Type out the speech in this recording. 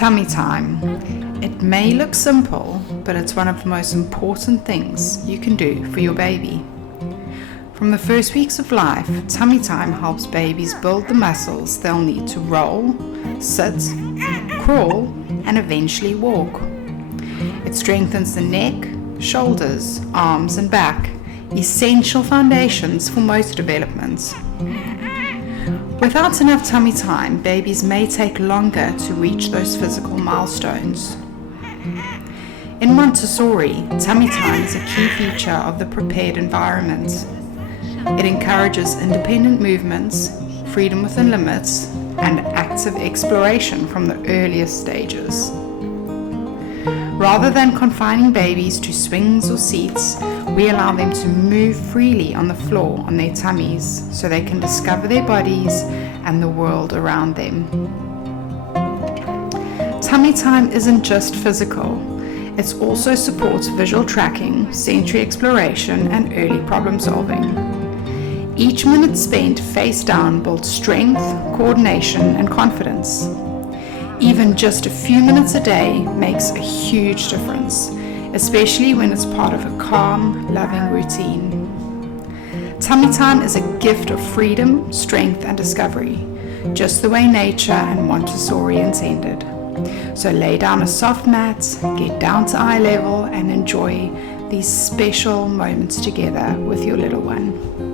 Tummy time. It may look simple, but it's one of the most important things you can do for your baby. From the first weeks of life, tummy time helps babies build the muscles they'll need to roll, sit, crawl, and eventually walk. It strengthens the neck, shoulders, arms, and back, essential foundations for motor development. Without enough tummy time, babies may take longer to reach those physical milestones. In Montessori, tummy time is a key feature of the prepared environment. It encourages independent movements, freedom within limits, and active exploration from the earliest stages. Rather than confining babies to swings or seats, we allow them to move freely on the floor on their tummies so they can discover their bodies and the world around them. Tummy time isn't just physical. It also supports visual tracking, sensory exploration, and early problem solving. Each minute spent face down builds strength, coordination, and confidence. Even just a few minutes a day makes a huge difference, especially when it's part of a calm, loving routine. Tummy time is a gift of freedom, strength, and discovery, just the way nature and Montessori intended. So lay down a soft mat, get down to eye level, and enjoy these special moments together with your little one.